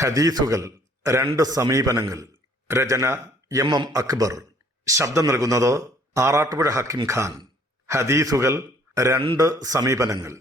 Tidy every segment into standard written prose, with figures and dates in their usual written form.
ഹദീസുകൾ രണ്ട് സമീപനങ്ങൾ. രചന എം അക്ബർ. ശബ്ദം നൽകുന്നത് ആറാട്ടുപുഴ ഹക്കിം ഖാൻ. ഹദീസുകൾ രണ്ട് സമീപനങ്ങൾ.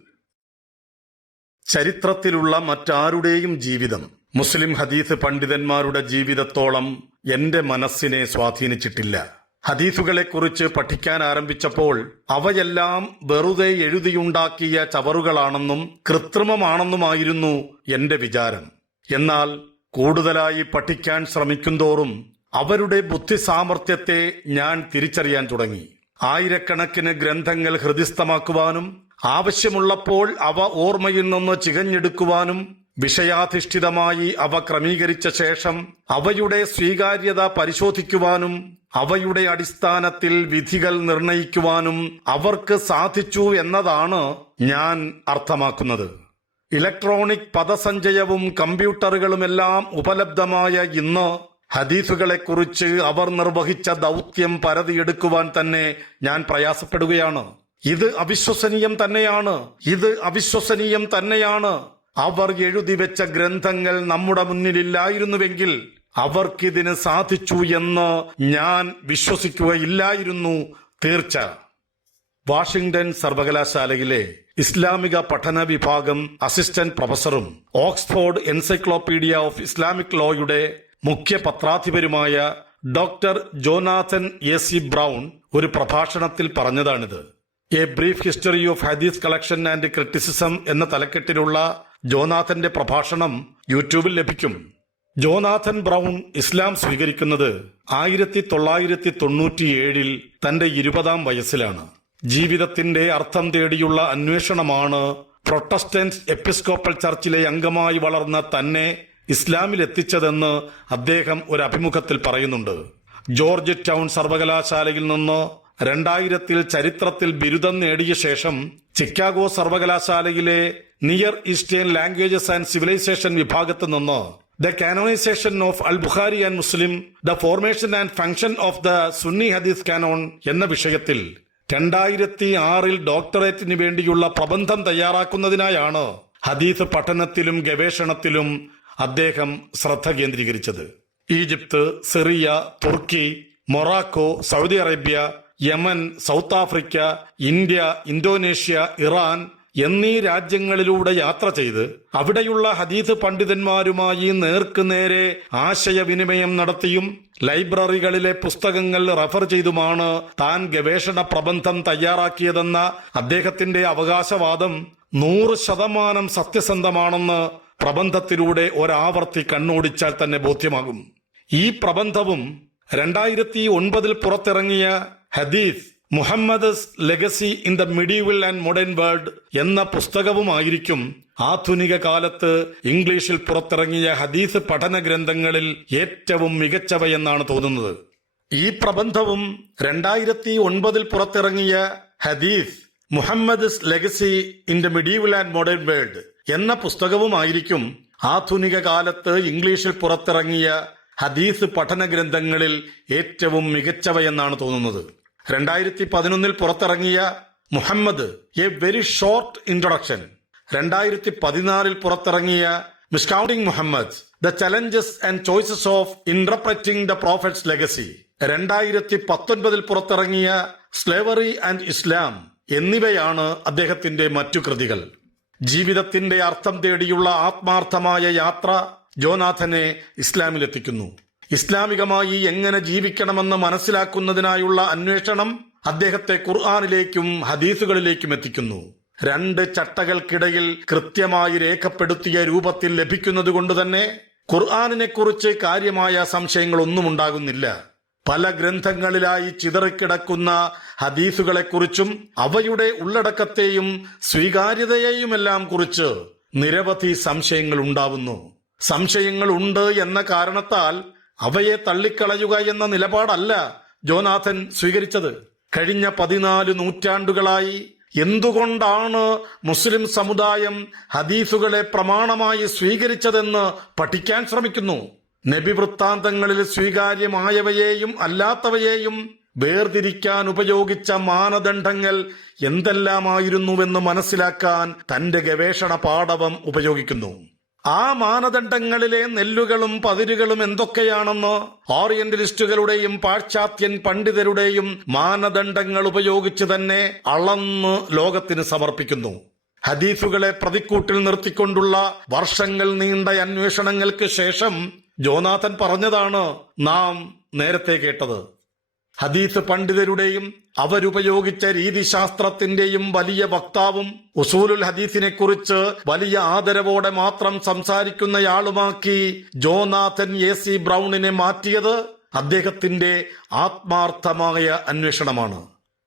ചരിത്രത്തിലുള്ള മറ്റാരുടെയും ജീവിതം മുസ്ലിം ഹദീസ് പണ്ഡിതന്മാരുടെ ജീവിതത്തോളം എന്റെ മനസ്സിനെ സ്വാധീനിച്ചിട്ടില്ല. ഹദീസുകളെക്കുറിച്ച് പഠിക്കാൻ ആരംഭിച്ചപ്പോൾ അവയെല്ലാം വെറുതെ എഴുതിയുണ്ടാക്കിയ ചവറുകളാണെന്നും കൃത്രിമമാണെന്നുമായിരുന്നു എന്റെ വിചാരം. എന്നാൽ കൂടുതലായി പഠിക്കാൻ ശ്രമിക്കുന്തോറും അവരുടെ ബുദ്ധിസാമർഥ്യത്തെ ഞാൻ തിരിച്ചറിയാൻ തുടങ്ങി. ആയിരക്കണക്കിന് ഗ്രന്ഥങ്ങൾ ഹൃദിസ്ഥമാക്കുവാനും ആവശ്യമുള്ളപ്പോൾ അവ ഓർമ്മയിൽ നിന്ന് ചികഞ്ഞെടുക്കുവാനും വിഷയാധിഷ്ഠിതമായി അവ ക്രമീകരിച്ച ശേഷം അവയുടെ സ്വീകാര്യത പരിശോധിക്കുവാനും അവയുടെ അടിസ്ഥാനത്തിൽ വിധികൾ നിർണയിക്കുവാനും അവർക്ക് സാധിച്ചു എന്നതാണ് ഞാൻ അർത്ഥമാക്കുന്നത്. ഇലക്ട്രോണിക് പദസഞ്ചയവും കമ്പ്യൂട്ടറുകളുമെല്ലാം ഉപലബ്ധമായ ഇന്ന് ഹദീസുകളെക്കുറിച്ച് അവർ നിർവഹിച്ച ദൗത്യം പരതിയെടുക്കുവാൻ തന്നെ ഞാൻ പ്രയാസപ്പെടുകയാണ്. ഇത് അവിശ്വസനീയം തന്നെയാണ്. അവർ എഴുതിവെച്ച ഗ്രന്ഥങ്ങൾ നമ്മുടെ മുന്നിലില്ലായിരുന്നുവെങ്കിൽ അവർക്കിതിന് സാധിച്ചു എന്ന് ഞാൻ വിശ്വസിക്കുകയില്ലായിരുന്നു. തീർച്ച. വാഷിംഗ്ടൺ സർവകലാശാലയിലെ ഇസ്ലാമിക പഠന വിഭാഗം അസിസ്റ്റന്റ് പ്രൊഫസറും ഓക്സ്ഫോർഡ് എൻസൈക്ലോപീഡിയ ഓഫ് ഇസ്ലാമിക് ലോയുടെ മുഖ്യ പത്രാധിപരുമായ ഡോക്ടർ ജോനാഥൻ എ.സി. ബ്രൗൺ ഒരു പ്രഭാഷണത്തിൽ പറഞ്ഞതാണിത്. A brief history of hadith collection and criticism എന്ന തലക്കെട്ടിലുള്ള ജോനാഥന്റെ പ്രഭാഷണം യൂട്യൂബിൽ ലഭിക്കും. ജോനാഥൻ ബ്രൗൺ ഇസ്ലാം സ്വീകരിക്കുന്നത് 1997 തന്റെ 20-ാം വയസ്സിലാണ്. ജീവിതത്തിന്റെ അർത്ഥം തേടിയുള്ള അന്വേഷണമാണ് പ്രൊട്ടസ്റ്റന്റ് എപ്പിസ്കോപ്പൽ ചർച്ചിലെ അംഗമായി വളർന്ന തന്നെ ഇസ്ലാമിൽ എത്തിച്ചതെന്ന് അദ്ദേഹം ഒരു അഭിമുഖത്തിൽ പറയുന്നുണ്ട്. ജോർജ് ടൗൺ സർവകലാശാലയിൽ നിന്ന് 2000 ചരിത്രത്തിൽ ബിരുദം നേടിയ ശേഷം ചിക്കാഗോ സർവകലാശാലയിലെ near eastern languages and civilization വിഭാഗത്തിൽ നിന്ന് the canonization of al Bukhari and Muslim, the formation and function of the Sunni hadith canon എന്ന വിഷയത്തിൽ 2006 ഡോക്ടറേറ്റിന് വേണ്ടിയുള്ള പ്രബന്ധം തയ്യാറാക്കുന്നതിനായാണ് ഹദീസ് പഠനത്തിലും ഗവേഷണത്തിലും അദ്ദേഹം ശ്രദ്ധ കേന്ദ്രീകരിച്ചത്. ഈജിപ്ത്, സിറിയ, തുർക്കി, Morocco, Saudi Arabia, Yemen, South Africa, India, Indonesia, Iran എന്നീ രാജ്യങ്ങളിലൂടെ യാത്ര ചെയ്ത് അവിടെയുള്ള ഹദീസ് പണ്ഡിതന്മാരുമായി നേർക്കുനേരെ ആശയവിനിമയം നടത്തിയും ലൈബ്രറികളിലെ പുസ്തകങ്ങൾ റഫർ ചെയ്തുമാണ് താൻ ഗവേഷണ പ്രബന്ധം തയ്യാറാക്കിയതെന്ന അദ്ദേഹത്തിന്റെ അവകാശവാദം 100% സത്യസന്ധമാണെന്ന് പ്രബന്ധത്തിലൂടെ ഒരാവർത്തി കണ്ണോടിച്ചാൽ തന്നെ ബോധ്യമാകും. ഈ പ്രബന്ധവും 2009 പുറത്തിറങ്ങിയ hadith Muhammad's legacy in the medieval and modern world എന്ന പുസ്തകവുമായിരിക്കും ആധുനിക കാലത്ത് ഇംഗ്ലീഷിൽ പുറത്തിറങ്ങിയ ഹദീസ് പഠന ഗ്രന്ഥങ്ങളിൽ ഏറ്റവും മികച്ചവയെന്നാണ് തോന്നുന്നത്. ഈ പ്രബന്ധവും 2009 പുറത്തിറങ്ങിയ hadith Muhammad's legacy in the medieval and modern world എന്ന പുസ്തകവുമായിരിക്കും ആധുനിക കാലത്ത് ഇംഗ്ലീഷിൽ പുറത്തിറങ്ങിയ ഹദീസ് പഠന ഗ്രന്ഥങ്ങളിൽ ഏറ്റവും മികച്ചവയെന്നാണ് തോന്നുന്നത്. 2011 പുറത്തിറങ്ങിയ Muhammad a very short introduction, 2014 പുറത്തിറങ്ങിയ miscounting Muhammad the challenges and choices of interpreting the prophet's legacy, 2019 പുറത്തിറങ്ങിയ സ്ലേവറി ആൻഡ് ഇസ്ലാം എന്നിവയാണ് അദ്ദേഹത്തിന്റെ മറ്റു കൃതികൾ. ജീവിതത്തിന്റെ അർത്ഥം തേടിയുള്ള ആത്മാർത്ഥമായ യാത്ര ജോനാഥനെ ഇസ്ലാമിലെത്തിക്കുന്നു. ഇസ്ലാമികമായി എങ്ങനെ ജീവിക്കണമെന്ന് മനസ്സിലാക്കുന്നതിനായുള്ള അന്വേഷണം അദ്ദേഹത്തെ ഖുർആനിലേക്കും ഹദീസുകളിലേക്കും എത്തിക്കുന്നു. 2 ചട്ടകൾക്കിടയിൽ കൃത്യമായി രേഖപ്പെടുത്തിയ രൂപത്തിൽ ലഭിക്കുന്നത് കൊണ്ട് തന്നെ ഖുർആനിനെ കുറിച്ച് കാര്യമായ സംശയങ്ങളൊന്നും ഉണ്ടാകുന്നില്ല. പല ഗ്രന്ഥങ്ങളിലായി ചിതറിക്കിടക്കുന്ന ഹദീസുകളെക്കുറിച്ചും അവയുടെ ഉള്ളടക്കത്തെയും സ്വീകാര്യതയെയുമെല്ലാം കുറിച്ച് നിരവധി സംശയങ്ങൾ ഉണ്ടാവുന്നു. സംശയങ്ങൾ ഉണ്ട് എന്ന കാരണത്താൽ അവയെ തള്ളിക്കളയുക എന്ന നിലപാടല്ല ജോനാഥൻ സ്വീകരിച്ചത്. കഴിഞ്ഞ 14 നൂറ്റാണ്ടുകളായി എന്തുകൊണ്ടാണ് മുസ്ലിം സമുദായം ഹദീസുകളെ പ്രമാണമായി സ്വീകരിച്ചതെന്ന് പഠിക്കാൻ ശ്രമിക്കുന്നു. നബി വൃത്താന്തങ്ങളിൽ സ്വീകാര്യമായവയെയും അല്ലാത്തവയെയും വേർതിരിക്കാൻ ഉപയോഗിച്ച മാനദണ്ഡങ്ങൾ എന്തെല്ലാമായിരുന്നുവെന്ന് മനസ്സിലാക്കാൻ തന്റെ ഗവേഷണ പാടവം ഉപയോഗിക്കുന്നു. ആ മാനദണ്ഡങ്ങളിലെ നെല്ലുകളും പതിരുകളും എന്തൊക്കെയാണെന്ന് ഓറിയന്റലിസ്റ്റുകളുടെയും പാശ്ചാത്യൻ പണ്ഡിതരുടെയും മാനദണ്ഡങ്ങൾ ഉപയോഗിച്ച് തന്നെ അളന്ന് ലോകത്തിന് സമർപ്പിക്കുന്നു. ഹദീസുകളെ പ്രതിക്കൂട്ടിൽ നിർത്തിക്കൊണ്ടുള്ള വർഷങ്ങൾ നീണ്ട അന്വേഷണങ്ങൾക്ക് ശേഷം ജോനാഥൻ പറഞ്ഞതാണ് നാം നേരത്തെ കേട്ടത്. ഹദീസ് പണ്ഡിതരുടെയും അവരുപയോഗിച്ച രീതിശാസ്ത്രത്തിന്റെയും വലിയ വക്താവും ഉസൂലുൽ ഹദീസിനെ കുറിച്ച് വലിയ ആദരവോടെ മാത്രം സംസാരിക്കുന്നയാളുമാക്കി ജോനാഥൻ എ.സി. ബ്രൗണിനെ മാറ്റിയത് അദ്ദേഹത്തിന്റെ ആത്മാർത്ഥമായ അന്വേഷണമാണ്.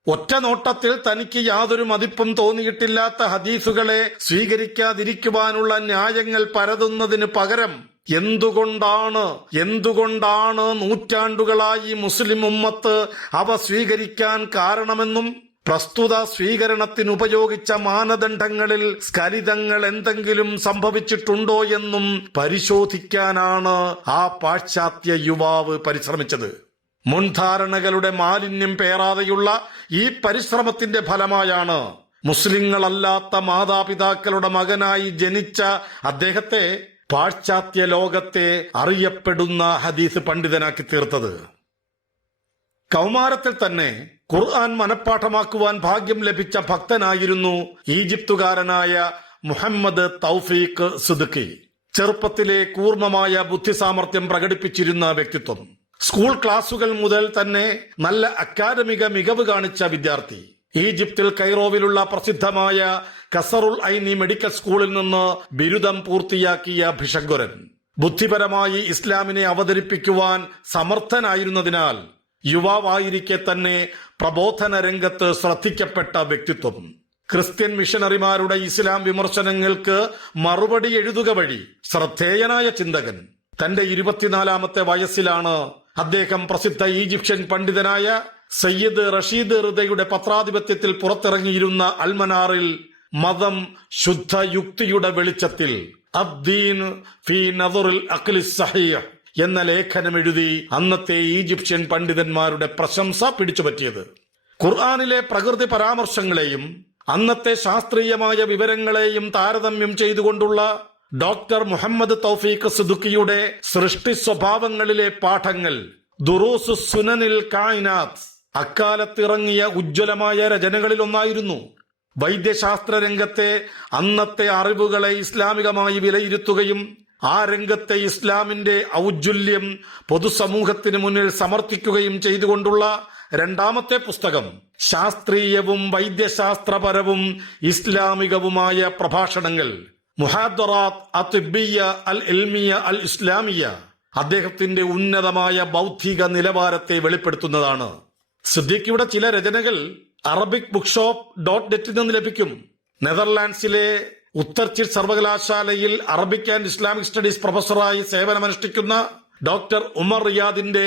ഒറ്റ നോട്ടത്തിൽ തനിക്ക് യാതൊരു മതിപ്പും തോന്നിയിട്ടില്ലാത്ത ഹദീസുകളെ സ്വീകരിക്കാതിരിക്കുവാനുള്ള ന്യായങ്ങൾ പരതുന്നതിന് പകരം എന്തുകൊണ്ടാണ് നൂറ്റാണ്ടുകളായി മുസ്ലിം ഉമ്മത്ത് അവ സ്വീകരിക്കാൻ കാരണമെന്നും പ്രസ്തുത സ്വീകരണത്തിനുപയോഗിച്ച മാനദണ്ഡങ്ങളിൽ സ്ഖലിതങ്ങൾ എന്തെങ്കിലും സംഭവിച്ചിട്ടുണ്ടോ എന്നും പരിശോധിക്കാനാണ് ആ പാശ്ചാത്യ യുവാവ് പരിശ്രമിച്ചത്. മുൻധാരണകളുടെ മാലിന്യം പേറാതെയുള്ള ഈ പരിശ്രമത്തിന്റെ ഫലമായാണ് മുസ്ലിങ്ങളല്ലാത്ത മാതാപിതാക്കളുടെ മകനായി ജനിച്ച അദ്ദേഹത്തെ പാശ്ചാത്യ ലോകത്തെ അറിയപ്പെടുന്ന ഹദീസ് പണ്ഡിതനാക്കി തീർത്തത്. കൗമാരത്തിൽ തന്നെ ഖുർആൻ മനഃപ്പാഠമാക്കുവാൻ ഭാഗ്യം ലഭിച്ച ഭക്തനായിരുന്നു ഈജിപ്തുകാരനായ മുഹമ്മദ് തൗഫീഖ് സിദ്ദിഖി. ചെറുപ്പത്തിലെ കൂർമ്മമായ ബുദ്ധിസാമർഥ്യം പ്രകടിപ്പിച്ചിരുന്ന വ്യക്തിത്വം. സ്കൂൾ ക്ലാസുകൾ മുതൽ തന്നെ നല്ല അക്കാദമിക മികവ് കാണിച്ച വിദ്യാർത്ഥി. ഈജിപ്തിൽ കൈറോവിലുള്ള പ്രസിദ്ധമായ കസറുൽ ഐനി മെഡിക്കൽ സ്കൂളിൽ നിന്ന് ബിരുദം പൂർത്തിയാക്കിയ ഭിഷഗ്വരൻ. ബുദ്ധിപരമായി ഇസ്ലാമിനെ അവതരിപ്പിക്കുവാൻ സമർത്ഥനായിരുന്നതിനാൽ യുവാവായിരിക്കെ തന്നെ പ്രബോധന രംഗത്ത് ശ്രദ്ധിക്കപ്പെട്ട വ്യക്തിത്വം. ക്രിസ്ത്യൻ മിഷണറിമാരുടെ ഇസ്ലാം വിമർശനങ്ങൾക്ക് മറുപടി എഴുതുക വഴി ശ്രദ്ധേയനായ ചിന്തകൻ. തന്റെ 24-ാമത്തെ വയസ്സിലാണ് അദ്ദേഹം പ്രസിദ്ധ ഈജിപ്ഷ്യൻ പണ്ഡിതനായ സയ്യിദ് റഷീദ് റിദയുടെ പത്രാധിപത്യത്തിൽ പുറത്തിറങ്ങിയിരുന്ന അൽമനാറിൽ മതം ശുദ്ധ യുക്തിയുടെ വെളിച്ചത്തിൽ അദ്ദീൻ ഫീ നദറിൽ അഖ്ലി സഹീഹ് എന്ന ലേഖനം എഴുതി അന്നത്തെ ഈജിപ്ഷ്യൻ പണ്ഡിതന്മാരുടെ പ്രശംസ പിടിച്ചുപറ്റിയത്. ഖുർആനിലെ പ്രകൃതി പരാമർശങ്ങളെയും അന്നത്തെ ശാസ്ത്രീയമായ വിവരങ്ങളെയും താരതമ്യം ചെയ്തുകൊണ്ടുള്ള ഡോക്ടർ മുഹമ്മദ് തൗഫീഖ് സിദ്ദിഖിയുടെ സൃഷ്ടി സ്വഭാവങ്ങളിലെ പാഠങ്ങൾ ദുറൂസ് സുനനിൽ കായിനാത്ത് അക്കാലത്തിറങ്ങിയ ഉജ്ജ്വലമായ രചനകളിൽ ഒന്നായിരുന്നു. വൈദ്യശാസ്ത്ര രംഗത്തെ അന്നത്തെ അറിവുകളെ ഇസ്ലാമികമായി വിലയിരുത്തുകയും ആ രംഗത്തെ ഇസ്ലാമിന്റെ ഔജ്ജല്യം പൊതുസമൂഹത്തിന് മുന്നിൽ സമർത്ഥിക്കുകയും ചെയ്തുകൊണ്ടുള്ള രണ്ടാമത്തെ പുസ്തകം ശാസ്ത്രീയവും വൈദ്യശാസ്ത്രപരവും ഇസ്ലാമികവുമായ പ്രഭാഷണങ്ങൾ മുഹാദ്ദറാത്ത് അത്തിബ്ബിയ്യ അൽ ഇൽമിയ അൽ ഇസ്ലാമിയ അദ്ദേഹത്തിന്റെ ഉന്നതമായ ബൗദ്ധിക നിലവാരത്തെ വെളിപ്പെടുത്തുന്നതാണ്. സിദ്ദീഖിയുടെ ചില രചനകൾ അറബിക് ബുക്ക് ഷോപ്പ് .നെറ്റിൽ നിന്ന് ലഭിക്കും. നെതർലാൻഡ്സിലെ ഉത്തർച്ചിൽ സർവകലാശാലയിൽ അറബിക് ആൻഡ് ഇസ്ലാമിക് സ്റ്റഡീസ് പ്രൊഫസറായി സേവനമനുഷ്ഠിക്കുന്ന ഡോക്ടർ ഉമർ റിയാദിന്റെ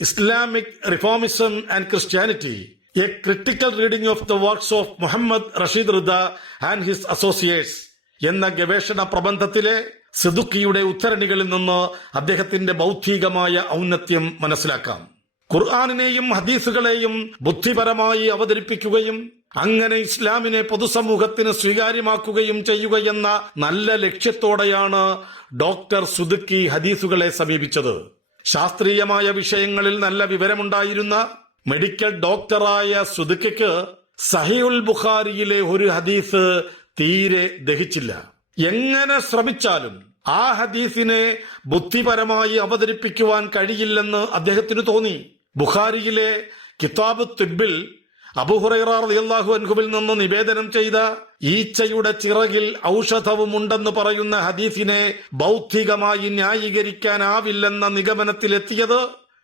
Islamic reformism and Christianity, a critical reading of the works of Muhammad Rashid Rida and his associates എന്ന ഗവേഷണ പ്രബന്ധത്തിലെ സിദ്ദിഖിയുടെ ഉദ്ധരണികളിൽ നിന്ന് അദ്ദേഹത്തിന്റെ ബൗദ്ധികമായ ഔന്നത്യം മനസ്സിലാക്കാം. ഖുർആനിനെയും ഹദീസുകളെയും ബുദ്ധിപരമായി അവതരിപ്പിക്കുകയും അങ്ങനെ ഇസ്ലാമിനെ പൊതുസമൂഹത്തിന് സ്വീകാര്യമാക്കുകയും ചെയ്യുകയെന്ന നല്ല ലക്ഷ്യത്തോടെയാണ് ഡോക്ടർ സിദ്ദിഖി ഹദീസുകളെ സമീപിച്ചത്. ശാസ്ത്രീയമായ വിഷയങ്ങളിൽ നല്ല വിവരമുണ്ടായിരുന്ന മെഡിക്കൽ ഡോക്ടറായ സിദ്ദിഖിക്ക് സഹീഹുൽ ബുഖാരിയിലെ ഒരു ഹദീസ് തീരെ ദഹിച്ചില്ല. എങ്ങനെ ശ്രമിച്ചാലും ആ ഹദീസിനെ ബുദ്ധിപരമായി അവതരിപ്പിക്കുവാൻ കഴിയില്ലെന്ന് അദ്ദേഹത്തിന് തോന്നി. ബുഖാരിയിലെ കിതാബ് തിബ്ബിൽ അബൂ ഹുറൈറ റളിയല്ലാഹു അൻഹുവിൽ നിന്ന് നിവേദനം ചെയ്ത ഈച്ചയുടെ ചിറകിൽ ഔഷധവുമുണ്ടെന്ന് പറയുന്ന ഹദീസിനെ ബൗദ്ധികമായി ന്യായീകരിക്കാനാവില്ലെന്ന നിഗമനത്തിലെത്തിയത്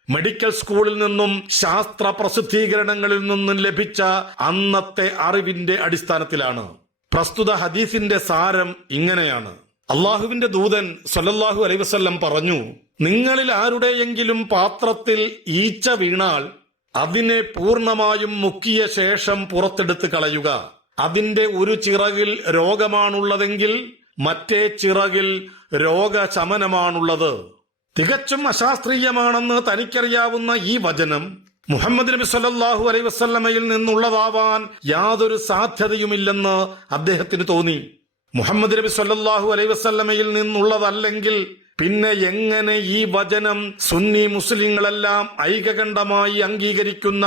മെഡിക്കൽ സ്കൂളിൽ നിന്നും ശാസ്ത്ര പ്രസിദ്ധീകരണങ്ങളിൽ നിന്നും ലഭിച്ച അന്നത്തെ അറിവിന്റെ അടിസ്ഥാനത്തിലാണ്. പ്രസ്തുത ഹദീസിന്റെ സാരം ഇങ്ങനെയാണ്. അള്ളാഹുവിന്റെ ദൂതൻ സല്ലല്ലാഹു അലൈഹി വസല്ലം പറഞ്ഞു, നിങ്ങളിൽ ആരുടെയെങ്കിലും പാത്രത്തിൽ ഈച്ച വീണാൽ അതിനെ പൂർണ്ണമായും മുക്കിയ ശേഷം പുറത്തെടുത്ത് കളയുക. അതിന്റെ ഒരു ചിറകിൽ രോഗമാണുള്ളതെങ്കിൽ മറ്റേ ചിറകിൽ രോഗശമനമാണുള്ളത്. തികച്ചും അശാസ്ത്രീയമാണെന്ന് തനിക്കറിയാവുന്ന ഈ വചനം മുഹമ്മദ് നബി സല്ലല്ലാഹു അലൈഹി വസല്ലമയിൽ നിന്നുള്ളതാവാൻ യാതൊരു സാധ്യതയുമില്ലെന്ന് അദ്ദേഹത്തിന് തോന്നി. മുഹമ്മദ് നബി സല്ലല്ലാഹു അലൈഹി വസല്ലമയിൽ നിന്നുള്ളതല്ലെങ്കിൽ പിന്നെ എങ്ങനെ ഈ വചനം സുന്നി മുസ്ലിങ്ങളെല്ലാം ഐകകണ്ഠമായി അംഗീകരിക്കുന്ന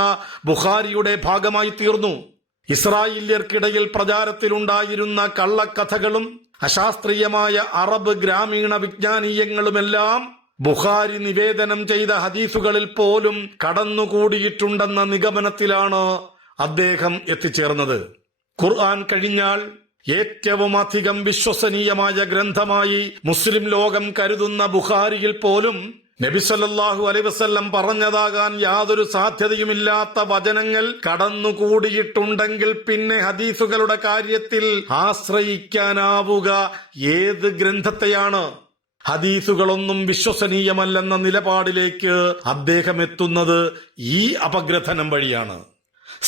ബുഖാരിയുടെ ഭാഗമായി തീർന്നു? ഇസ്രായേല്യർക്കിടയിൽ പ്രചാരത്തിലുണ്ടായിരുന്ന കള്ളക്കഥകളും അശാസ്ത്രീയമായ അറബ് ഗ്രാമീണ വിജ്ഞാനീയങ്ങളുമെല്ലാം ബുഖാരി നിവേദനം ചെയ്ത ഹദീസുകളിൽ പോലും കടന്നുകൂടിയിട്ടുണ്ടെന്ന നിഗമനത്തിലാണ് അദ്ദേഹം എത്തിച്ചേർന്നത്. ഖുർആൻ കഴിഞ്ഞാൽ ഏറ്റവും അധികം വിശ്വസനീയമായ ഗ്രന്ഥമായി മുസ്ലിം ലോകം കരുതുന്ന ബുഖാരിയിൽ പോലും നബി സല്ലല്ലാഹു അലൈഹി വസല്ലം പറഞ്ഞതാകാൻ യാതൊരു സാധ്യതയുമില്ലാത്ത വചനങ്ങൾ കടന്നുകൂടിയിട്ടുണ്ടെങ്കിൽ പിന്നെ ഹദീസുകളുടെ കാര്യത്തിൽ ആശ്രയിക്കാനാവുക ഏത് ഗ്രന്ഥത്തെയാണ്? ഹദീസുകളൊന്നും വിശ്വസനീയമല്ലെന്ന നിലപാടിലേക്ക് അദ്ദേഹം എത്തുന്നത് ഈ അപഗ്രഥനം വഴിയാണ്.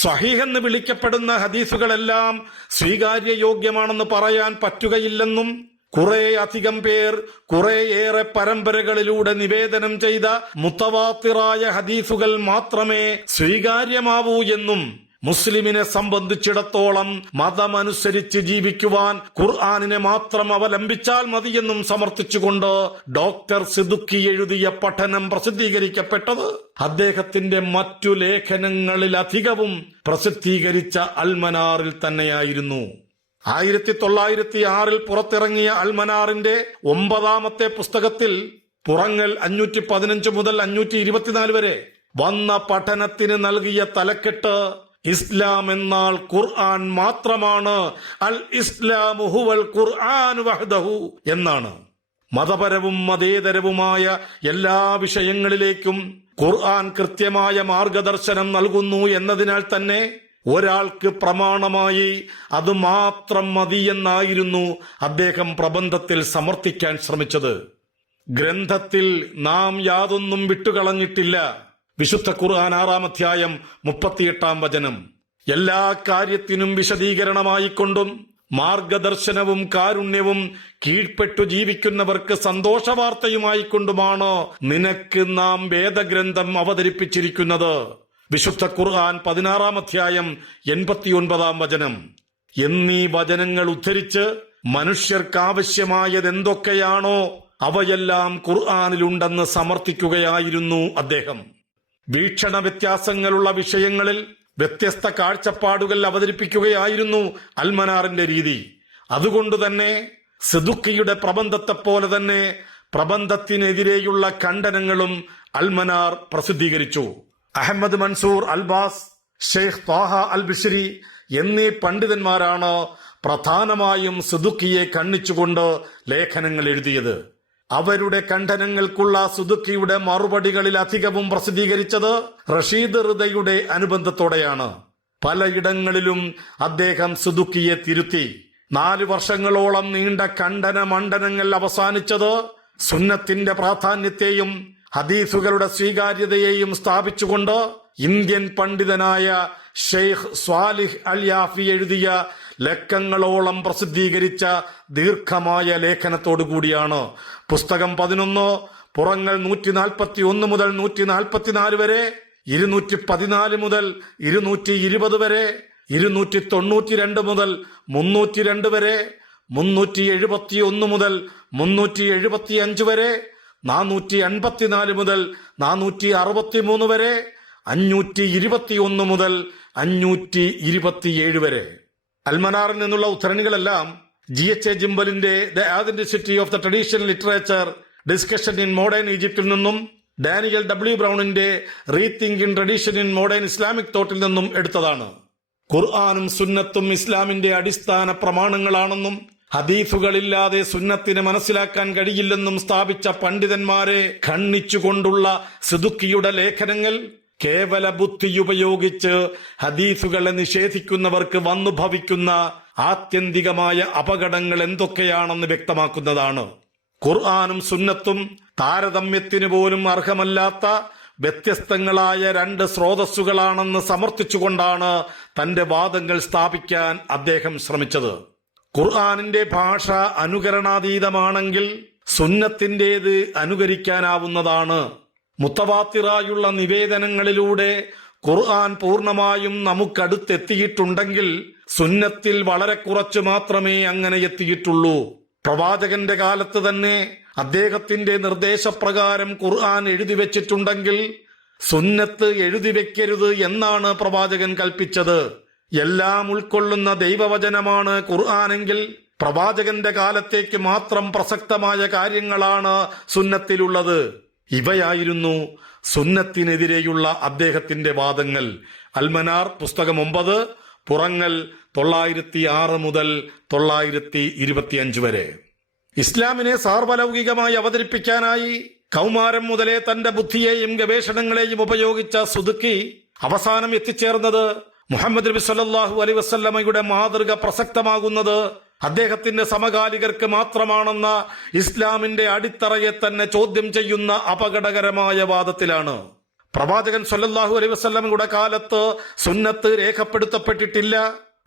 സ്വഹീഹെന്ന് വിളിക്കപ്പെടുന്ന ഹദീസുകളെല്ലാം സ്വീകാര്യയോഗ്യമാണെന്ന് പറയാൻ പറ്റുകയില്ലെന്നും കുറെ അധികം പേർ കുറേയേറെ പരമ്പരകളിലൂടെ നിവേദനം ചെയ്ത മുത്തവാത്തിറായ ഹദീസുകൾ മാത്രമേ സ്വീകാര്യമാവൂ എന്നും മുസ്ലിമിനെ സംബന്ധിച്ചിടത്തോളം മതമനുസരിച്ച് ജീവിക്കുവാൻ ഖുർആനിനെ മാത്രം അവലംബിച്ചാൽ മതിയെന്നും സമർത്ഥിച്ചുകൊണ്ട് ഡോക്ടർ സിദ്ദുഖി എഴുതിയ പഠനം പ്രസിദ്ധീകരിക്കപ്പെട്ടത് അദ്ദേഹത്തിന്റെ മറ്റു ലേഖനങ്ങളിലധികവും പ്രസിദ്ധീകരിച്ച അൽമനാറിൽ തന്നെയായിരുന്നു. 1906 പുറത്തിറങ്ങിയ അൽമനാറിന്റെ 9ാമത്തെ പുസ്തകത്തിൽ പുറങ്ങൾ 515 മുതൽ 524 വരെ വന്ന പഠനത്തിന് നൽകിയ തലക്കെട്ട് ഇസ്ലാം എന്നാൽ ഖുർആൻ മാത്രമാണ്, അൽ ഇസ്ലാമു ഹുവൽ ഖുർആൻ വഹ്ദഹു എന്നാണ്. മതപരവും മതേതരവുമായ എല്ലാ വിഷയങ്ങളിലേക്കും ഖുർആൻ കൃത്യമായ മാർഗദർശനം നൽകുന്നു എന്നതിനാൽ തന്നെ ഒരാൾക്ക് പ്രമാണമായി അത് മാത്രം മതിയെന്നായിരുന്നു അദ്ദേഹം പ്രബന്ധത്തിൽ സമർത്ഥിക്കാൻ ശ്രമിച്ചത്. ഗ്രന്ഥത്തിൽ നാം യാതൊന്നും വിട്ടുകളഞ്ഞിട്ടില്ല. വിശുദ്ധ ഖുർആൻ 6-ാം അധ്യായം 38-ാം വചനം. എല്ലാ കാര്യത്തിനും വിശദീകരണമായിക്കൊണ്ടും മാർഗദർശനവും കാരുണ്യവും കീഴ്പ്പെട്ടു ജീവിക്കുന്നവർക്ക് സന്തോഷവാർത്തയുമായിക്കൊണ്ടുമാണ് നിനക്ക് നാം വേദഗ്രന്ഥം അവതരിപ്പിച്ചിരിക്കുന്നത്. വിശുദ്ധ ഖുർആൻ 16-ാം അധ്യായം 89-ാം വചനം എന്നീ വചനങ്ങൾ ഉദ്ധരിച്ച് മനുഷ്യർക്കാവശ്യമായത് എന്തൊക്കെയാണോ അവയെല്ലാം ഖുർആനിലുണ്ടെന്ന് സമർത്ഥിക്കുകയായിരുന്നു അദ്ദേഹം. വീക്ഷണ വ്യത്യാസങ്ങളുള്ള വിഷയങ്ങളിൽ വ്യത്യസ്ത കാഴ്ചപ്പാടുകൾ അവതരിപ്പിക്കുകയായിരുന്നു അൽമനാറിന്റെ രീതി. അതുകൊണ്ടുതന്നെ സിദ്ദുഖിയുടെ പ്രബന്ധത്തെപ്പോലെ തന്നെ പ്രബന്ധത്തിനെതിരെയുള്ള ഖണ്ഡനങ്ങളും അൽമനാർ പ്രസിദ്ധീകരിച്ചു. അഹമ്മദ് മൻസൂർ അൽബാസ്, ഷെയ്ഖ് ത്വാഹ അൽ ബിശ്രി എന്നീ പണ്ഡിതന്മാരാണ് പ്രധാനമായും സിദ്ദുഖിയെ ഖണ്ഡിച്ചുകൊണ്ട് ലേഖനങ്ങൾ എഴുതിയത്. അവരുടെ ഖണ്ഡനങ്ങൾക്കുള്ള സിദ്ദുഖിയുടെ മറുപടികളിലധികവും പ്രസിദ്ധീകരിച്ചത് റഷീദ് റിദയുടെ അനുബന്ധത്തോടെയാണ്. പലയിടങ്ങളിലും അദ്ദേഹം സിദ്ദുഖിയെ തിരുത്തി. 4 വർഷങ്ങളോളം നീണ്ട ഖണ്ഡന മണ്ഡനങ്ങൾ അവസാനിച്ചത് സുന്നത്തിന്റെ പ്രാധാന്യത്തെയും ഹദീസുകളുടെ സ്വീകാര്യതയെയും സ്ഥാപിച്ചുകൊണ്ട് ഇന്ത്യൻ പണ്ഡിതനായ ഷെയ്ഖ് സ്വാലിഹ് അൽ യാഫി എഴുതിയ ലക്കങ്ങളോളം പ്രസിദ്ധീകരിച്ച ദീർഘമായ ലേഖനത്തോടുകൂടിയാണ്. പുസ്തകം 11, പുറങ്ങൾ 141 മുതൽ 144 വരെ, 214 മുതൽ 220 വരെ, 292 മുതൽ 302 വരെ, 371 മുതൽ 375 വരെ, 454 മുതൽ 463 വരെ, 521 മുതൽ 527 വരെ. അൽമനാറിൽ നിന്നുള്ള ഉദ്ധരണികളെല്ലാം GH ജിംബലിന്റെ the authenticity of the traditional literature discussion in modern ഈജിപ്തിൽ നിന്നും ഡാനിയൽ W ബ്രൗണിന്റെ rethink in tradition in modern Islamic തോട്ടിൽ നിന്നും എടുത്തതാണ്. ഖുർആനും സുന്നത്തും ഇസ്ലാമിന്റെ അടിസ്ഥാന പ്രമാണങ്ങളാണെന്നും ഹദീസുകളില്ലാതെ സുന്നത്തിനെ മനസ്സിലാക്കാൻ കഴിയില്ലെന്നും സ്ഥാപിച്ച പണ്ഡിതന്മാരെ ഖണ്ഡിച്ചുകൊണ്ടുള്ള സിദ്ദുഖിയുടെ ലേഖനങ്ങൾ കേവല ബുദ്ധിയുപയോഗിച്ച് ഹദീസുകളെ നിഷേധിക്കുന്നവർക്ക് വന്നു ഭവിക്കുന്ന ആത്യന്തികമായ അപകടങ്ങൾ എന്തൊക്കെയാണെന്ന് വ്യക്തമാക്കുന്നതാണ്. ഖുർആനും സുന്നത്തും താരതമ്യത്തിന് പോലും അർഹമല്ലാത്ത വ്യത്യസ്തങ്ങളായ 2 സ്രോതസ്സുകളാണെന്ന് സമർത്ഥിച്ചുകൊണ്ടാണ് തന്റെ വാദങ്ങൾ സ്ഥാപിക്കാൻ അദ്ദേഹം ശ്രമിച്ചത്. ഖുർആനിന്റെ ഭാഷ അനുകരണാതീതമാണെങ്കിൽ സുന്നത്തിന്റേത് അനുകരിക്കാനാവുന്നതാണ്. മുത്തവാത്തിറായുള്ള നിവേദനങ്ങളിലൂടെ ഖുർആൻ പൂർണ്ണമായും നമുക്കടുത്തെത്തിയിട്ടുണ്ടെങ്കിൽ സുന്നത്തിൽ വളരെ കുറച്ച് മാത്രമേ അങ്ങനെ എത്തിയിട്ടുള്ളൂ. പ്രവാചകന്റെ കാലത്ത് തന്നെ അദ്ദേഹത്തിന്റെ നിർദ്ദേശപ്രകാരം ഖുർആൻ എഴുതി വെച്ചിട്ടുണ്ടെങ്കിൽ സുന്നത്ത് എഴുതി വെക്കരുത് എന്നാണ് പ്രവാചകൻ കൽപ്പിച്ചത്. എല്ലാം ഉൾക്കൊള്ളുന്ന ദൈവവചനമാണ് ഖുർആനെങ്കിൽ പ്രവാചകന്റെ കാലത്തേക്ക് മാത്രം പ്രസക്തമായ കാര്യങ്ങളാണ് സുന്നത്തിലുള്ളത്. ഇവയായിരുന്നു സുന്നത്തിനെതിരെയുള്ള അദ്ദേഹത്തിന്റെ വാദങ്ങൾ. അൽമനാർ പുസ്തകം 9, പുറങ്ങൽ 906 മുതൽ 925 വരെ. ഇസ്ലാമിനെ സാർവലൗകികമായി അവതരിപ്പിക്കാനായി കൗമാരം മുതലേ തന്റെ ബുദ്ധിയെയും ഗവേഷണങ്ങളെയും ഉപയോഗിച്ച സുദുക്കി അവസാനം എത്തിച്ചേർന്നത് മുഹമ്മദ് നബി സല്ലല്ലാഹു അലൈഹി വസല്ലമയുടെ മാതൃക പ്രസക്തമാകുന്നത് അദ്ദേഹത്തിന്റെ സമകാലികർക്ക് മാത്രമാണെന്ന ഇസ്ലാമിന്റെ അടിത്തറയെ തന്നെ ചോദ്യം ചെയ്യുന്ന അപകടകരമായ വാദത്തിലാണ്. പ്രവാചകൻ സല്ലല്ലാഹു അലൈഹി വസല്ലമയുടെ കാലത്ത് സുന്നത്ത് രേഖപ്പെടുത്തപ്പെട്ടിട്ടില്ല.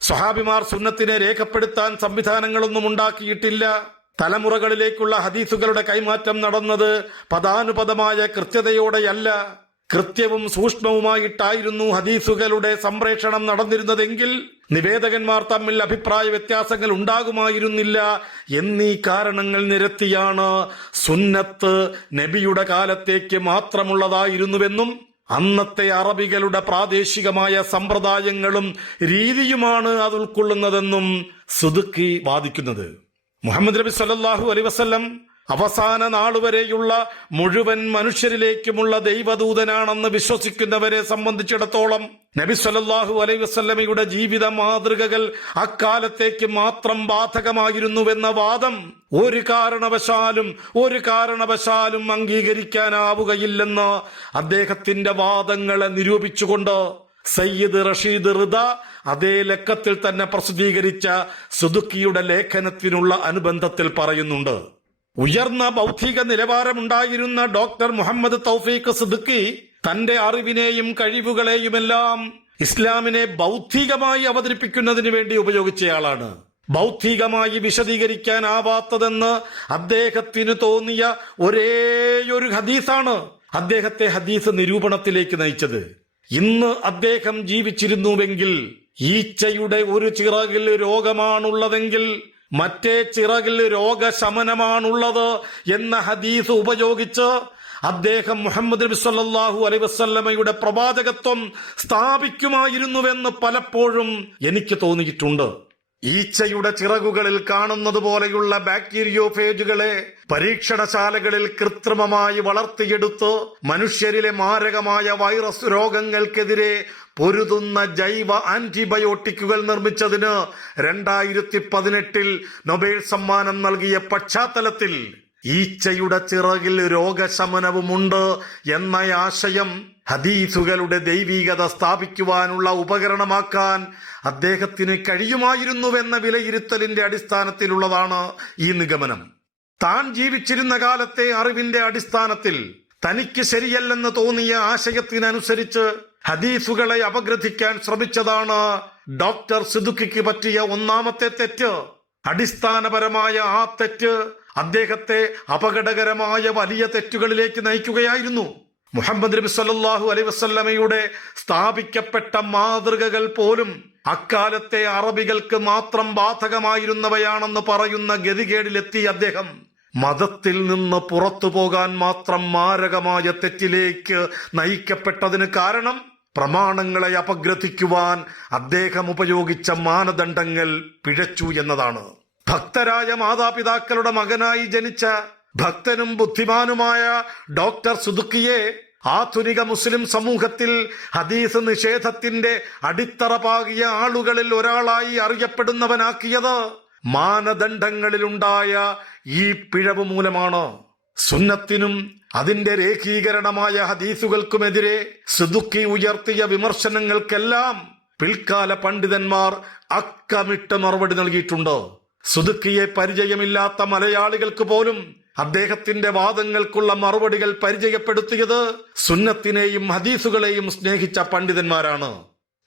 സ്വഹാബിമാർ സുന്നത്തിനെ രേഖപ്പെടുത്താൻ സംവിധാനങ്ങളൊന്നും ഉണ്ടാക്കിയിട്ടില്ല. തലമുറകളിലേക്കുള്ള ഹദീസുകളുടെ കൈമാറ്റം നടന്നത് പദാനുപദമായ കൃത്യതയോടെയല്ല, കൃത്യവും സൂക്ഷ്മവുമായിട്ടായിരുന്നു ഹദീസുകളുടെ സംപ്രേഷണം നടന്നിരുന്നതെങ്കിൽ നിവേദകന്മാർ തമ്മിൽ അഭിപ്രായ വ്യത്യാസങ്ങൾ ഉണ്ടാകുമായിരുന്നില്ല എന്നീ കാരണങ്ങൾ നിരത്തിയാണ് സുന്നത്ത് നബിയുടെ കാലത്തേക്ക് മാത്രമുള്ളതായിരുന്നുവെന്നും അന്നത്തെ അറബികളുടെ പ്രാദേശികമായ സമ്പ്രദായങ്ങളും രീതിയുമാണ് അത് ഉൾക്കൊള്ളുന്നതെന്നും സുദുക്കി വാദിക്കുന്നത്. മുഹമ്മദ് നബി സല്ലല്ലാഹു അലൈഹി വസല്ലം അവസാന നാളുവരെയുള്ള മുഴുവൻ മനുഷ്യരിലേക്കുമുള്ള ദൈവദൂതനാണെന്ന് വിശ്വസിക്കുന്നവരെ സംബന്ധിച്ചിടത്തോളം നബി സല്ലല്ലാഹു അലൈഹി വസല്ലമയുടെ ജീവിത മാതൃകകൾ അക്കാലത്തേക്ക് മാത്രം ബാധകമായിരുന്നുവെന്ന വാദം ഒരു കാരണവശാലും അംഗീകരിക്കാനാവുകയില്ലെന്ന് അദ്ദേഹത്തിന്റെ വാദങ്ങളെ നിരൂപിച്ചുകൊണ്ട് സയ്യിദ് റഷീദ് റിദ അതേ ലക്കത്തിൽ തന്നെ പ്രസിദ്ധീകരിച്ച സുദുക്കിയുടെ ലേഖനത്തിനുള്ള അനുബന്ധത്തിൽ പറയുന്നുണ്ട്. ഉയർന്ന ബൗദ്ധിക നിലവാരമുണ്ടായിരുന്ന ഡോക്ടർ മുഹമ്മദ് തൗഫീഖ് സുദുക്കി തന്റെ അറിവിനെയും കഴിവുകളെയുമെല്ലാം ഇസ്ലാമിനെ ബൗദ്ധികമായി അവതരിപ്പിക്കുന്നതിന് വേണ്ടി ഉപയോഗിച്ചയാളാണ്. ബൗദ്ധികമായി വിശദീകരിക്കാനാവാത്തതെന്ന് അദ്ദേഹത്തിന് തോന്നിയ ഒരേയൊരു ഹദീസാണ് അദ്ദേഹത്തെ ഹദീസ് നിരൂപണത്തിലേക്ക് നയിച്ചത്. ഇന്ന് അദ്ദേഹം ജീവിച്ചിരുന്നുവെങ്കിൽ ഈച്ചയുടെ ഒരു ചിറകിൽ രോഗമാണുള്ളതെങ്കിൽ മറ്റേ ചിറകിൽ രോഗശമനമാണുള്ളത് എന്ന ഹദീസ് ഉപയോഗിച്ച് അദ്ദേഹം മുഹമ്മദ് നബി സല്ലല്ലാഹു അലൈഹി വസല്ലമയുടെ പ്രവാചകത്വം സ്ഥാപിക്കുമായിരുന്നുവെന്ന് പലപ്പോഴും എനിക്ക് തോന്നിയിട്ടുണ്ട്. ഈച്ചയുടെ ചിറകുകളിൽ കാണുന്നത് പോലെയുള്ള ബാക്ടീരിയോഫേജുകളെ പരീക്ഷണശാലകളിൽ കൃത്രിമമായി വളർത്തിയെടുത്ത് മനുഷ്യരിലെ മാരകമായ വൈറസ് രോഗങ്ങൾക്കെതിരെ പൊരുതുന്ന ജൈവ ആന്റിബയോട്ടിക്കുകൾ നിർമ്മിച്ചതിന് 2018 നൊബേൽ സമ്മാനം നൽകിയ പശ്ചാത്തലത്തിൽ ഈച്ചയുടെ ചിറകിൽ രോഗശമനവുമുണ്ട് എന്ന ആശയം ഹദീസുകളുടെ ദൈവീകത സ്ഥാപിക്കുവാനുള്ള ഉപകരണമാക്കാൻ അദ്ദേഹത്തിന് കഴിയുമായിരുന്നുവെന്ന വിലയിരുത്തലിന്റെ അടിസ്ഥാനത്തിലുള്ളതാണ് ഈ നിഗമനം. താൻ ജീവിച്ചിരുന്ന കാലത്തെ അറിവിന്റെ അടിസ്ഥാനത്തിൽ തനിക്ക് ശരിയല്ലെന്ന് തോന്നിയ ആശയത്തിനനുസരിച്ച് ഹദീസുകളെ അപഗ്രഥിക്കാൻ ശ്രമിച്ചതാണ് ഡോക്ടർ സുദുക്കിക്ക് പറ്റിയ ഒന്നാമത്തെ തെറ്റ്. അടിസ്ഥാനപരമായ ആ തെറ്റ് അദ്ദേഹത്തെ അപകടകരമായ വലിയ തെറ്റുകളിലേക്ക് നയിക്കുകയായിരുന്നു. മുഹമ്മദ് നബി സല്ലല്ലാഹു അലൈഹി വസല്ലമയുടെ സ്ഥാപിക്കപ്പെട്ട മാതൃകകൾ പോലും അക്കാലത്തെ അറബികൾക്ക് മാത്രം ബാധകമായിരുന്നവയാണെന്ന് പറയുന്ന ഗതികേടിലെത്തി അദ്ദേഹം മതത്തിൽ നിന്ന് പുറത്തു പോകാൻ മാത്രം മാരകമായ തെറ്റിലേക്ക് നയിക്കപ്പെട്ടതിന് കാരണം പ്രമാണങ്ങളെ അപഗ്രഥിക്കുവാൻ അദ്ദേഹം ഉപയോഗിച്ച മാനദണ്ഡങ്ങൾ പിഴച്ചു എന്നതാണ്. ഭക്തരായ മാതാപിതാക്കളുടെ മകനായി ജനിച്ച ഭക്തനും ബുദ്ധിമാനുമായ ഡോക്ടർ സുദുക്കിയെ ആധുനിക മുസ്ലിം സമൂഹത്തിൽ ഹദീസ് നിഷേധത്തിന്റെ അടിത്തറ പാകിയ ആളുകളിൽ ഒരാളായി അറിയപ്പെടുന്നവനാക്കിയത് മാനദണ്ഡങ്ങളിലുണ്ടായ ഈ പിഴവ് മൂലമാണ്. സുന്നത്തിനും അതിന്റെ രേഖീകരണമായ ഹദീസുകൾക്കുമെതിരെ സുദുക്കി ഉയർത്തിയ വിമർശനങ്ങൾക്കെല്ലാം പിൽക്കാല പണ്ഡിതന്മാർ അക്കമിട്ട് മറുപടി നൽകിയിട്ടുണ്ട്. സുദുക്കിയെ പരിചയമില്ലാത്ത മലയാളികൾക്ക് പോലും അദ്ദേഹത്തിന്റെ വാദങ്ങൾക്കുള്ള മറുപടികൾ പരിചയപ്പെടുത്തിയത് സുന്നത്തിനെയും ഹദീസുകളെയും സ്നേഹിച്ച പണ്ഡിതന്മാരാണ്.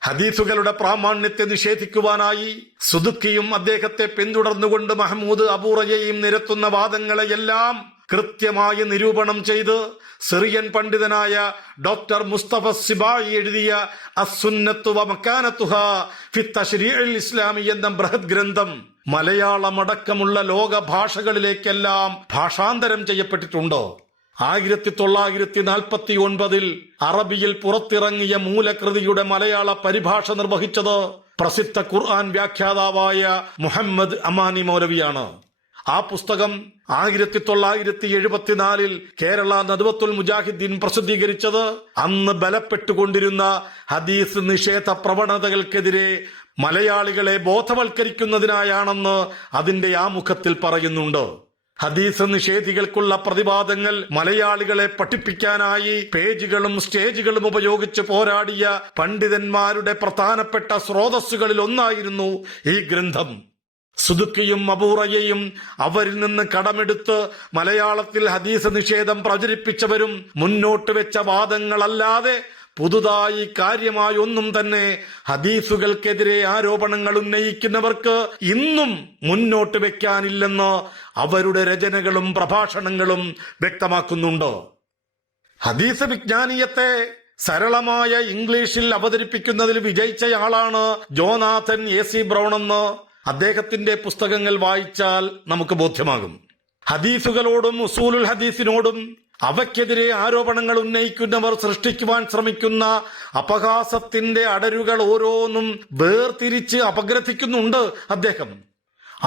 ഹദീസുകളുടെ പ്രാമാണ്യത്തെ നിഷേധിക്കുവാനായി സുദുക്കിയും അദ്ദേഹത്തെ പിന്തുടർന്നുകൊണ്ട് മഹ്മൂദ് അബൂറയയും നിരത്തുന്ന വാദങ്ങളെയെല്ലാം കൃത്യമായി നിരൂപണം ചെയ്ത് സിറിയൻ പണ്ഡിതനായ ഡോക്ടർ മുസ്തഫ സിബായി എഴുതിയ അസ്സുന്നത്തു വ മക്കാനത്തുഹാ ഫി തശ്രീഇൽ ഇസ്ലാമി എന്ന ബൃഹത് ഗ്രന്ഥം മലയാളമടക്കമുള്ള ലോക ഭാഷകളിലേക്കെല്ലാം ഭാഷാന്തരം ചെയ്യപ്പെട്ടിട്ടുണ്ട്. 1949 അറബിയിൽ പുറത്തിറങ്ങിയ മൂലകൃതിയുടെ മലയാള പരിഭാഷ നിർവഹിച്ചത് പ്രസിദ്ധ ഖുർആൻ വ്യാഖ്യാതാവായ മുഹമ്മദ് അമാനി മൗലവിയാണ്. ആ പുസ്തകം 1974 കേരള നദ്വത്തുൽ മുജാഹിദ്ദീൻ പ്രസിദ്ധീകരിച്ചത് അന്ന് ബലപ്പെട്ടുകൊണ്ടിരുന്ന ഹദീസ് നിഷേധ പ്രവണതകൾക്കെതിരെ മലയാളികളെ ബോധവൽക്കരിക്കുന്നതിനായാണെന്ന് അതിന്റെ ആമുഖത്തിൽ പറയുന്നുണ്ട്. ഹദീസ് നിഷേധികൾക്കുള്ള പ്രതിവാദങ്ങൾ മലയാളികളെ പഠിപ്പിക്കാനായി പേജുകളും സ്റ്റേജുകളും ഉപയോഗിച്ച് പോരാടിയ പണ്ഡിതന്മാരുടെ പ്രധാനപ്പെട്ട സ്രോതസ്സുകളിൽ ഒന്നായിരുന്നു ഈ ഗ്രന്ഥം. സുദുക്കിയും അബൂറയയും അവരിൽ നിന്ന് കടമെടുത്ത് മലയാളത്തിൽ ഹദീസ് നിഷേധം പ്രചരിപ്പിച്ചവരും മുന്നോട്ട് വെച്ച വാദങ്ങളല്ലാതെ പുതുതായി കാര്യമായി ഒന്നും തന്നെ ഹദീസുകൾക്കെതിരെ ആരോപണങ്ങൾ ഉന്നയിക്കുന്നവർക്ക് ഇന്നും മുന്നോട്ട് വെക്കാനില്ലെന്ന് അവരുടെ രചനകളും പ്രഭാഷണങ്ങളും വ്യക്തമാക്കുന്നുണ്ട്. ഹദീസ് വിജ്ഞാനീയത്തെ സരളമായ ഇംഗ്ലീഷിൽ അവതരിപ്പിക്കുന്നതിൽ വിജയിച്ചയാളാണ് ജോനാഥൻ എ.സി. ബ്രൗൺ എന്ന് അദ്ദേഹത്തിന്റെ പുസ്തകങ്ങൾ വായിച്ചാൽ നമുക്ക് ബോധ്യമാകും. ഹദീസുകളോടും ഉസൂലുൽ ഹദീസിനോടും അവയ്ക്കെതിരെ ആരോപണങ്ങൾ ഉന്നയിക്കുന്നവർ സൃഷ്ടിക്കുവാൻ ശ്രമിക്കുന്ന അപഹാസത്തിന്റെ അടരുകൾ ഓരോന്നും വേർതിരിച്ച് അപഗ്രഥിക്കുന്നുണ്ട് അദ്ദേഹം.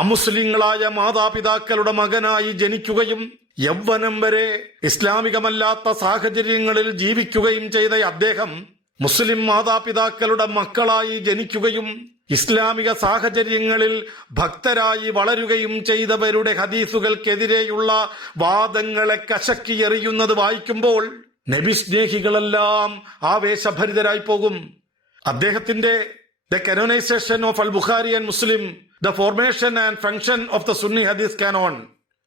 അമുസ്ലിങ്ങളായ മാതാപിതാക്കളുടെ മകനായി ജനിക്കുകയും യൗവനം വരെ ഇസ്ലാമികമല്ലാത്ത സാഹചര്യങ്ങളിൽ ജീവിക്കുകയും ചെയ്ത അദ്ദേഹം മുസ്ലിം മാതാപിതാക്കളുടെ മക്കളായി ജനിക്കുകയും ഇസ്ലാമിക സാഹചര്യങ്ങളിൽ ഭക്തരായി വളരുകയും ചെയ്തവരുടെ ഹദീസുകൾക്കെതിരെയുള്ള വാദങ്ങളെ കശക്കിയെറിയുന്നത് വായിക്കുമ്പോൾ നബിസ്നേഹികളെല്ലാം ആവേശഭരിതരായി പോകും. അദ്ദേഹത്തിന്റെ the canonization of al Bukhari and Muslim, the formation and function of the Sunni hadith canon,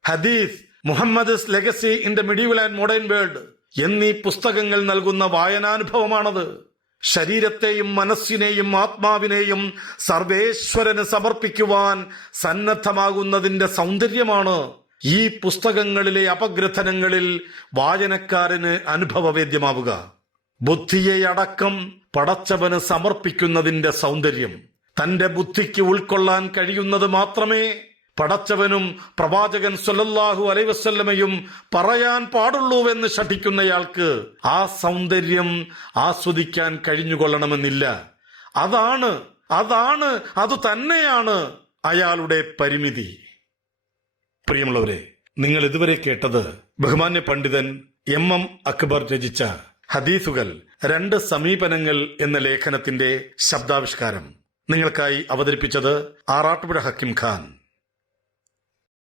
hadith Muhammad's legacy in the medieval and modern world എന്നീ പുസ്തകങ്ങൾ നൽകുന്ന വായനാനുഭവമാണത്. ശരീരത്തെയും മനസ്സിനെയും ആത്മാവിനെയും സർവേശ്വരന് സമർപ്പിക്കുവാൻ സന്നദ്ധമാകുന്നതിന്റെ സൗന്ദര്യമാണ് ഈ പുസ്തകങ്ങളിലെ അപഗ്രഥനങ്ങളിൽ വായനക്കാരന് അനുഭവവേദ്യമാവുക. ബുദ്ധിയെ അടക്കം പടച്ചവന് സമർപ്പിക്കുന്നതിന്റെ സൗന്ദര്യം. തന്റെ ബുദ്ധിക്ക് ഉൾക്കൊള്ളാൻ കഴിയുന്നത് മാത്രമേ പടച്ചവനും പ്രവാചകൻ സ്വല്ലല്ലാഹു അലൈഹി വസല്ലമയും പറയാൻ പാടുള്ളൂവെന്ന് ശഠിക്കുന്നയാൾക്ക് ആ സൗന്ദര്യം ആസ്വദിക്കാൻ കഴിഞ്ഞുകൊള്ളണമെന്നില്ല. അത് തന്നെയാണ് അയാളുടെ പരിമിതി. പ്രിയമുള്ളവരെ, നിങ്ങൾ ഇതുവരെ കേട്ടത് ബഹുമാന്യ പണ്ഡിതൻ എം അക്ബർ രചിച്ച ഹദീസുകൾ 2 സമീപനങ്ങൾ എന്ന ലേഖനത്തിന്റെ ശബ്ദാവിഷ്കാരം. നിങ്ങൾക്കായി അവതരിപ്പിച്ചത് ആറാട്ടുപുഴ ഹക്കീം ഖാൻ.